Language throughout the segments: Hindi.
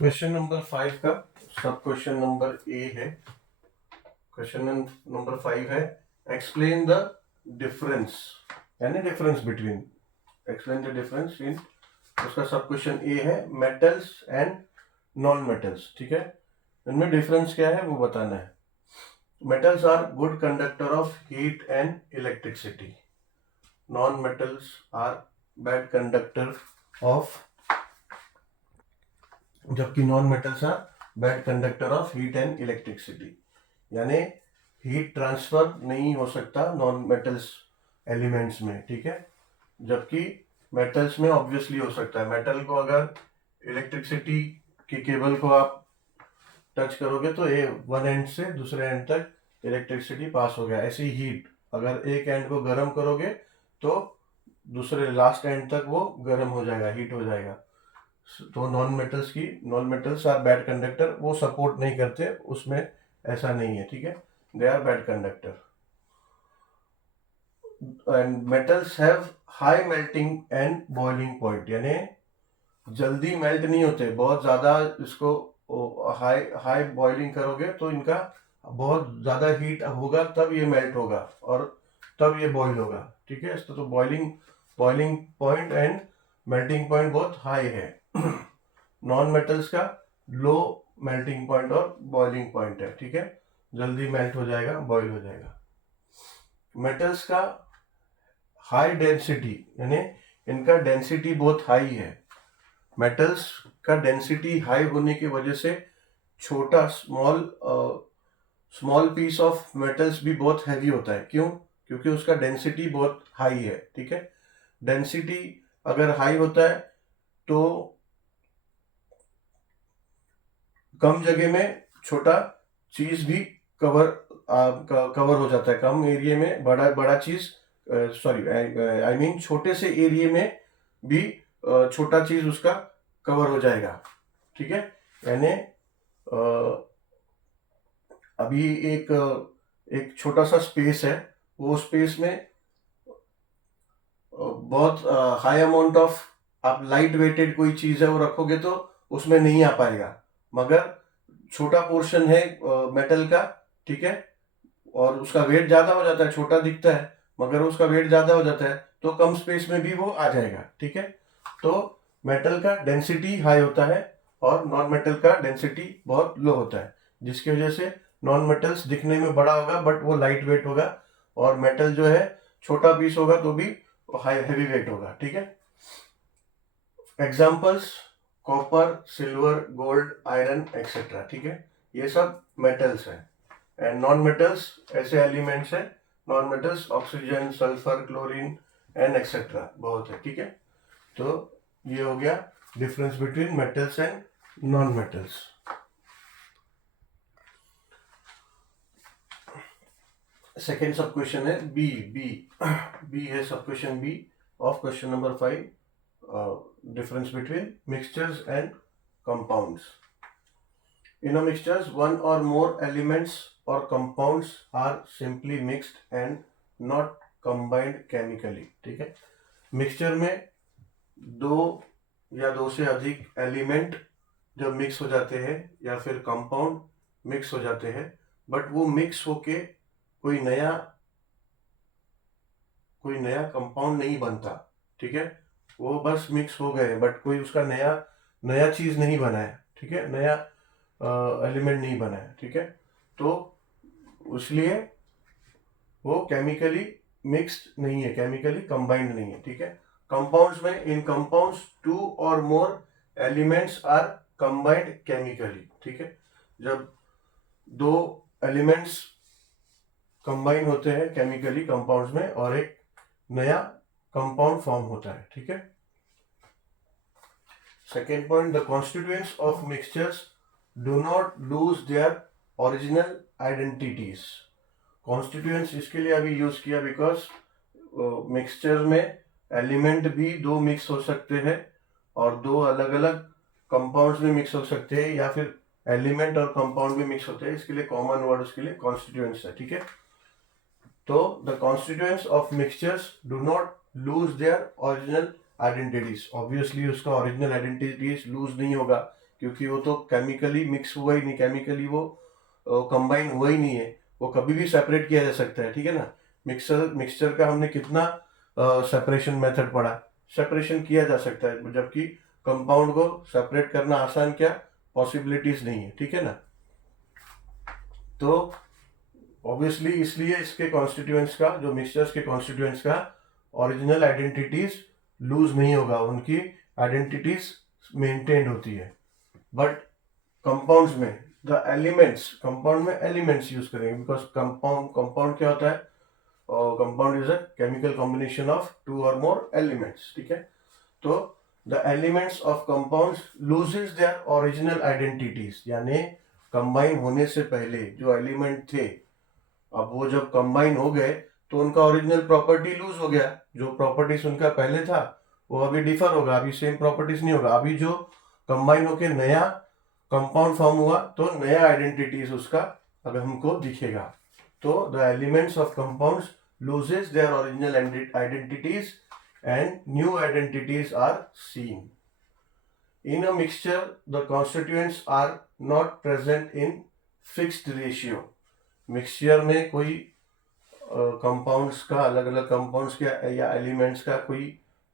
क्वेश्चन नंबर 5 का सब क्वेश्चन नंबर ए है। क्वेश्चन नंबर 5 है एक्सप्लेन द डिफरेंस यानी difference between explain the difference in. उसका सब क्वेश्चन ए है मेटल्स एंड नॉन मेटल्स। ठीक है, इनमें डिफरेंस क्या है वो बताना है। Metals are good conductor of heat and electricity, non metals are bad conductor of, जबकि non metals are bad conductor of heat and electricity. यानी हीट ट्रांसफर नहीं हो सकता नॉन मेटल्स एलिमेंट्स में। ठीक है, जबकि मेटल्स में ऑब्वियसली हो सकता है। मेटल को अगर इलेक्ट्रिसिटी की केबल को आप टच करोगे तो ये वन एंड से दूसरे एंड तक इलेक्ट्रिसिटी पास हो गया। ऐसी हीट अगर एक एंड को गर्म करोगे तो दूसरे लास्ट एंड तक वो गर्म हो जाएगा, हीट हो जाएगा। तो non metals are bad conductor, वो सपोर्ट नहीं करते उसमें, ऐसा नहीं है। ठीक है, they are bad conductor. And metals have high melting and boiling point, यानी जल्दी मेल्ट नहीं होते, बहुत ज्यादा इसको हाई हाई बॉइलिंग करोगे तो इनका बहुत ज्यादा हीट होगा तब ये मेल्ट होगा और तब ये बॉइल होगा। ठीक है, तो boiling boiling point and melting point बहुत हाई है। नॉन मेटल्स का लो मेल्टिंग पॉइंट और बॉइलिंग पॉइंट है। ठीक है, जल्दी मेल्ट हो जाएगा, बॉइल हो जाएगा। मेटल्स का हाई डेंसिटी, यानी इनका डेंसिटी बहुत हाई है। मेटल्स का डेंसिटी हाई होने की वजह से छोटा स्मॉल पीस ऑफ मेटल्स भी बहुत हैवी होता है। क्यों? क्योंकि उसका डेंसिटी बहुत हाई है। ठीक है, डेंसिटी अगर हाई होता है तो कम जगह में छोटा चीज भी कवर हो जाता है। कम एरिया में बड़ा बड़ा चीज, सॉरी आई मीन छोटे से एरिया में भी छोटा चीज उसका कवर हो जाएगा। ठीक है, यानी अभी एक छोटा सा स्पेस है, वो स्पेस में बहुत हाई अमाउंट ऑफ आप लाइट वेटेड कोई चीज है वो रखोगे तो उसमें नहीं आ पाएगा। मगर छोटा पोर्शन है मेटल का, ठीक है, और उसका वेट ज्यादा हो जाता है, छोटा दिखता है मगर उसका वेट ज्यादा हो जाता है तो कम स्पेस में भी वो आ जाएगा। ठीक है, तो मेटल का डेंसिटी हाई होता है और नॉन मेटल का डेंसिटी बहुत लो होता है, जिसकी वजह से नॉन मेटल्स दिखने में बड़ा होगा बट वो लाइट वेट होगा, और मेटल जो है छोटा पीस होगा तो भी हाई हैवी वेट होगा। ठीक है, examples copper, silver, gold, iron etcetera. ठीक है, ये सब मेटल्स हैं। एंड नॉन मेटल्स ऐसे एलिमेंट्स हैं, non metals oxygen, sulphur, chlorine and etcetera बहुत है। ठीक है, तो ये हो गया difference between metals and non metals. Second sub question है बी बी बी है sub question B of question number 5, difference between mixtures and compounds. In a mixtures, one or more elements or compounds are simply mixed and not combined chemically. ठीक है, मिक्सचर में दो या दो से अधिक एलिमेंट जब मिक्स हो जाते हैं या फिर कंपाउंड मिक्स हो जाते हैं, बट वो मिक्स होके कोई नया कंपाउंड नहीं बनता। ठीक है, वो बस मिक्स हो गए बट कोई उसका नया चीज नहीं बना है। ठीक है, नया एलिमेंट नहीं बना है। ठीक है, तो इसलिए वो केमिकली मिक्स्ड नहीं है, केमिकली कंबाइंड नहीं है। ठीक है, कंपाउंड्स में इन कंपाउंड्स 2 और more elements are combined chemically. ठीक है, जब दो एलिमेंट्स कंबाइन होते हैं केमिकली कंपाउंड्स में और एक नया कंपाउंड फॉर्म होता है। ठीक है, second point, the constituents of mixtures do not lose their original identities. Constituents इसके लिए अभी यूज किया बिकॉज मिक्सचर में एलिमेंट भी दो मिक्स हो सकते हैं और दो अलग अलग कंपाउंड्स भी मिक्स हो सकते हैं, या फिर एलिमेंट और कंपाउंड भी मिक्स होते हैं। इसके लिए कॉमन वर्ड उसके लिए कॉन्स्टिट्यूएंट्स है। ठीक है, तो the constituents of mixtures do not lose their original identities. Obviously उसका ओरिजिनल आइडेंटिटीज लूज नहीं होगा क्योंकि वो तो केमिकली मिक्स हुआ ही नहीं, केमिकली वो कंबाइन हुआ ही नहीं है, वो कभी भी सेपरेट किया जा सकता है, ठीक है ना। मिक्सचर का हमने कितना सेपरेशन मेथड पढ़ा, सेपरेशन किया जा सकता है, जबकि कंपाउंड को सेपरेट करना आसान क्या, पॉसिबिलिटीज नहीं है, ठीक है ना। तो ऑब्वियसली इसलिए इसके कॉन्स्टिट्यूएंट्स का, जो मिक्सचर्स के कॉन्स्टिट्यूएंट्स का ओरिजिनल आइडेंटिटीज लूज नहीं होगा, उनकी आइडेंटिटीज मेंटेन होती है। बट कंपाउंड्स में द एलिमेंट्स, कंपाउंड में एलिमेंट्स यूज करेंगे, बिकॉज कंपाउंड क्या होता है, compound is a chemical combination of two और मोर एलिमेंट्स, ठीक है। तो the elements of compounds loses their original identities, यानी कंबाइन होने से पहले जो एलिमेंट थे, अब वो जब कंबाइन हो गए तो उनका ओरिजिनल प्रॉपर्टी लूज हो गया, जो प्रॉपर्टीज उनका पहले था वो अभी डिफर होगा, अभी सेम प्रॉपर्टीज नहीं होगा। अभी जो कंबाइन होके नया कंपाउंड फॉर्म हुआ तो नया आइडेंटिटीज उसका अब हमको दिखेगा। तो the elements of compounds loses their original identities and new identities are seen. In a mixture, the constituents are not present in fixed ratio. Mixture में कोई कंपाउंड्स का, अलग अलग कंपाउंड्स का या एलिमेंट्स का कोई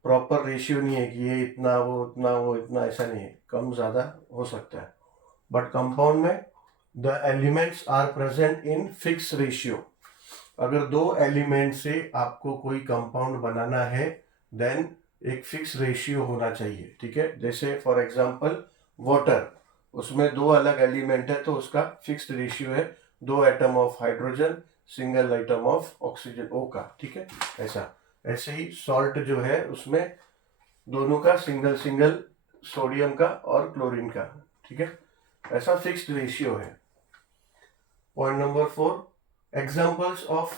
प्रॉपर रेशियो नहीं है कि ये इतना वो इतना वो इतना, ऐसा नहीं है, कम ज़्यादा हो सकता है। बट कंपाउंड में the elements are present in fix ratio. अगर दो एलिमेंट से आपको कोई कंपाउंड बनाना है, देन एक फिक्स रेशियो होना चाहिए, ठीक है। जैसे फॉर एग्जांपल वाटर, उसमें दो अलग एलिमेंट है तो उसका फिक्स्ड रेशियो है 2 atom of hydrogen single atom of oxygen O का, ठीक है। ऐसे ही सॉल्ट जो है उसमें दोनों का सिंगल सिंगल सोडियम का और क्लोरीन का, ठीक है, ऐसा फिक्स्ड रेशियो है। Point number 4, examples of,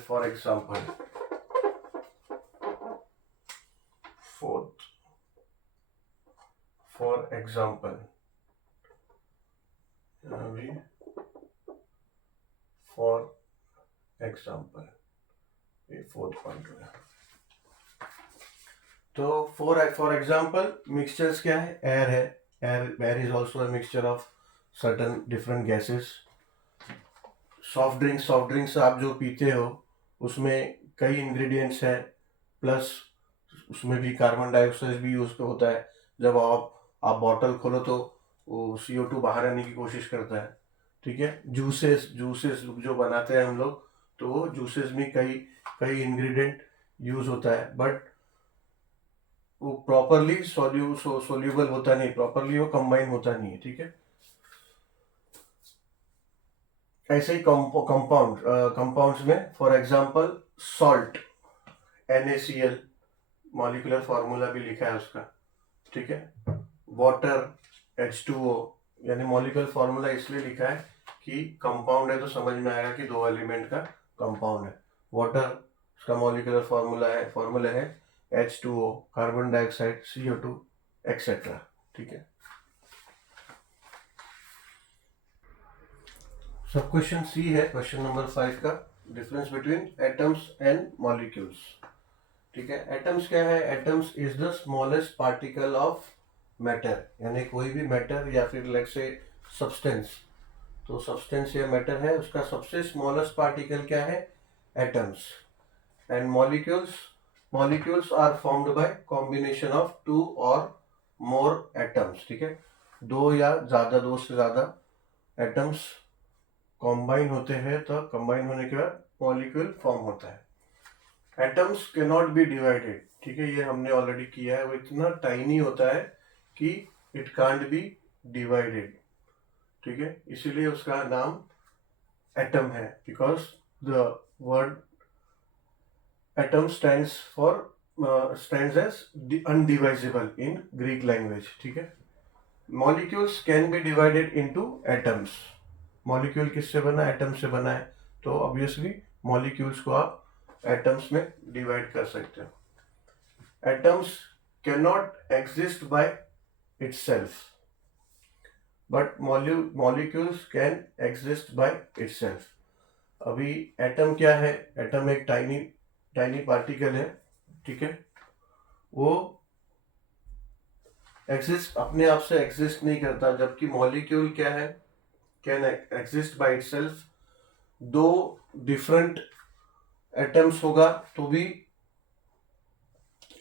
for example fourth, for example, for example, ये फोर्थ पॉइंट है। तो फॉर एग्जाम्पल मिक्सचर्स क्या है, एयर है, air is also a mixture of certain different gases. Soft drinks आप जो पीते हो उसमें कई इंग्रेडिएंट्स है, प्लस उसमें भी कार्बन डाइऑक्साइड भी यूज होता है। जब आप बॉटल खोलो तो वो CO2 बाहर आने की कोशिश करता है, ठीक है। जूसेस जो बनाते हैं हम लोग, तो वो जूसेस में कई इंग्रेडिएंट यूज होता है, बट वो प्रॉपरली सोल्यूबल होता नहीं, प्रॉपरली वो कंबाइन होता नहीं है, ठीक है। ऐसे ही कंपाउंड्स में for example salt, NaCl, molecular formula भी लिखा है उसका, ठीक है। वाटर H2O, यानी मॉलिक्यूलर फार्मूला इसलिए लिखा है कि कंपाउंड है तो समझ में आएगा कि दो एलिमेंट का कंपाउंड है। वाटर, उसका मॉलिक्यूलर फार्मूला है H2O, carbon dioxide CO2 etcetera, ठीक है। सब क्वेश्चन सी है, क्वेश्चन नंबर 5 का, difference between atoms and molecules, ठीक है। एटम्स क्या है, atoms is the smallest particle of matter, यानी कोई भी मैटर या फिर लेट्स से सब्सटेंस, तो सब्सटेंस या मैटर है उसका सबसे स्मॉलेस्ट पार्टिकल क्या है, atoms. And molecules are formed by combination of 2 और मोर एटम्स, ठीक है। दो से ज्यादा एटम्स कंबाइन होते हैं, तो कंबाइन होने के बाद मॉलिक्यूल फॉर्म होता है। Atoms can not be divided, ठीक है, ये हमने ऑलरेडी किया है। वो इतना टाइनी होता है कि इट कांट बी डिवाइडेड, ठीक है, इसीलिए उसका नाम एटम है, because the word atom stands as undivisable in Greek language, ठीक है। Molecules can be divided into atoms. Molecule किससे बना, एटम से बना है, तो ऑब्वियसली मॉलिक्यूल्स को आप एटम्स में डिवाइड कर सकते हो। Atoms can not exist by itself, but molecules can exist by itself. अभी एटम क्या है, एटम एक टाइनी पार्टिकल है, ठीक है। वो एग्जिस्ट अपने आप से एग्जिस्ट नहीं करता, जबकि मॉलिक्यूल क्या है, कैन एग्जिस्ट बाय इटसेल्फ। दो डिफरेंट एटम्स होगा तो भी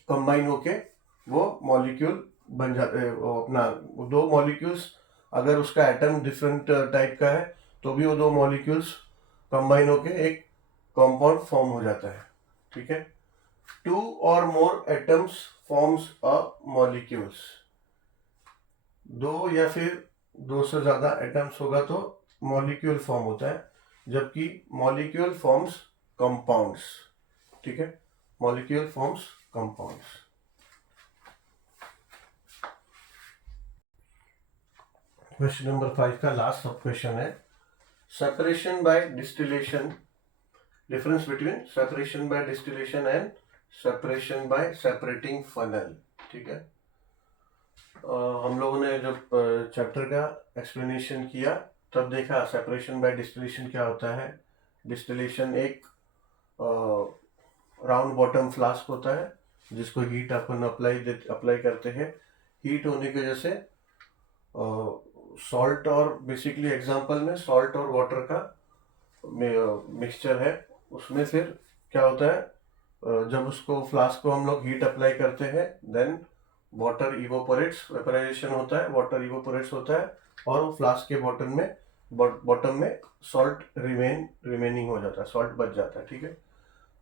कंबाइन होके वो मॉलिक्यूल बन जाते, वो अपना दो मॉलिक्यूल्स अगर उसका एटम डिफरेंट टाइप का है तो भी वो दो मॉलिक्यूल्स कंबाइन होके एक कंपाउंड फॉर्म हो जाता है, ठीक है। टू और मोर एटम्स फॉर्म्स अ मॉलिक्यूल्स, दो या फिर दो से ज्यादा एटम्स होगा तो मॉलिक्यूल फॉर्म होता है, जबकि मॉलिक्यूल फॉर्म्स कंपाउंड्स, ठीक है, molecule forms compounds. Question number 5 का लास्ट सब क्वेश्चन है, separation by distillation, difference between separation by distillation and separation by separating funnel, ठीक है। हम लोगों ने जब चैप्टर का एक्सप्लेनेशन किया तब देखा सेपरेशन बाय डिस्टिलेशन क्या होता है। डिस्टिलेशन एक राउंड बॉटम फ्लास्क होता है जिसको हीट अपन अप्लाई करते हैं। हीट होने की वजह से सॉल्ट और बेसिकली एग्जांपल में सॉल्ट और वाटर का मिक्सचर है, उसमें फिर क्या होता है जब उसको फ्लास्क को हम लोग हीट अप्लाई करते हैं देन वाटर इवोपोरेट्स, वेपराइजेशन होता है, वाटर इवोपोरेट्स होता है और वो फ्लास्क के बॉटम में सॉल्ट रिमेनिंग हो जाता है, सॉल्ट बच जाता है, ठीक है।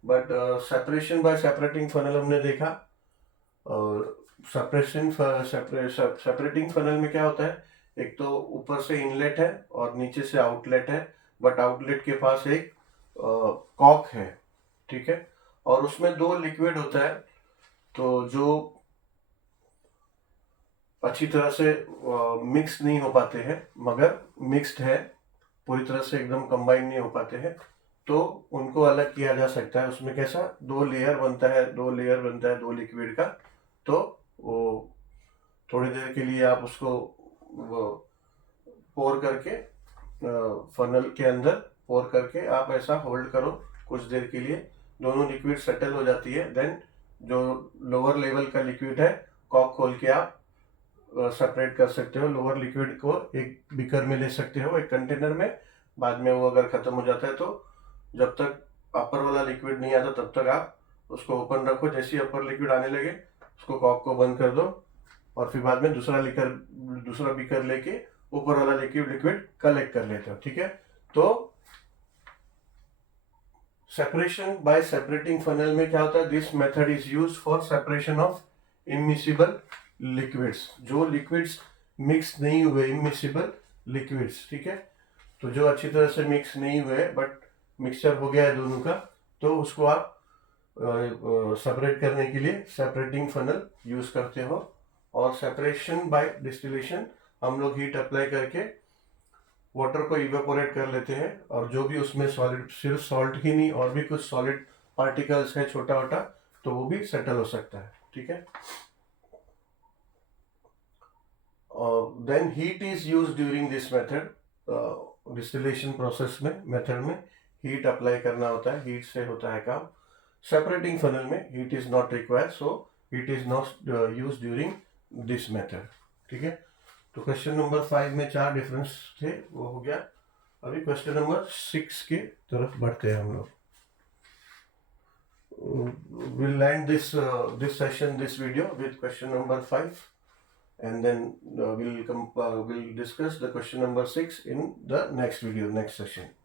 But separation by separating funnel हमने देखा, और सेपरेटिंग फनल में क्या होता है, एक तो ऊपर से इनलेट है और नीचे से आउटलेट है, बट आउटलेट के पास एक कॉक है, ठीक है, और उसमें दो लिक्विड होता है, तो जो अच्छी तरह से मिक्स नहीं हो पाते हैं, मगर मिक्स्ड है, पूरी तरह से एकदम कंबाइन नहीं हो पाते हैं, तो उनको अलग किया जा सकता है। उसमें कैसा दो लेयर बनता है दो लिक्विड का, तो वो थोड़ी देर के लिए आप उसको पोर करके फनल के अंदर पोर करके आप ऐसा होल्ड करो कुछ देर के लिए, दोनों लिक्विड सेटल हो जाती है, देन जो लोअर लेवल का लिक्विड है कॉक खोल के आप सेपरेट कर सकते हो, लोअर लिक्विड को एक बीकर में ले सकते हो, एक कंटेनर में, बाद में वो अगर खत्म हो जाता है तो जब तक अपर वाला लिक्विड नहीं आता तब तक आप उसको ओपन रखो, जैसे ही अपर लिक्विड आने लगे उसको कॉक को बंद कर दो और फिर बाद में दूसरा बीकर लेके ऊपर वाला लिक्विड कलेक्ट कर लेते हो, ठीक है। तो सेपरेशन बाय सेपरेटिंग फनल में क्या होता है, this method is used for separation of immiscible liquids, जो लिक्विड्स मिक्स नहीं हुए, इमिसिबल लिक्विड्स, ठीक है, तो जो अच्छी तरह से मिक्स नहीं हुए बट मिक्सचर हो गया है दोनों का, तो उसको आप सेपरेट करने के लिए सेपरेटिंग फनल यूज करते हो। और सेपरेशन बाय डिस्टिलेशन हम लोग हीट अप्लाई करके वाटर को इवेपोरेट कर लेते हैं, और जो भी उसमें सॉलिड, सिर्फ सॉल्ट ही नहीं और भी कुछ सॉलिड पार्टिकल्स है छोटा छोटा, तो वो भी सेटल हो सकता है, ठीक है। Then heat is use during this method, distillation process में मेथड में हीट अप्लाई करना होता है, हीट से होता है काम। सेपरेटिंग फनल में heat is not required, so heat is not use during this method, ठीक है। तो क्वेश्चन नंबर 5 में 4 डिफरेंस थे, वो हो गया। अभी क्वेश्चन नंबर 6 की तरफ बढ़ते हैं हम लोग। We'll end this session, this video with question number 5, and then we'll discuss the question number 6 in the next video, next session.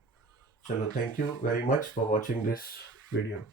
Chalo, thank you very much for watching this video.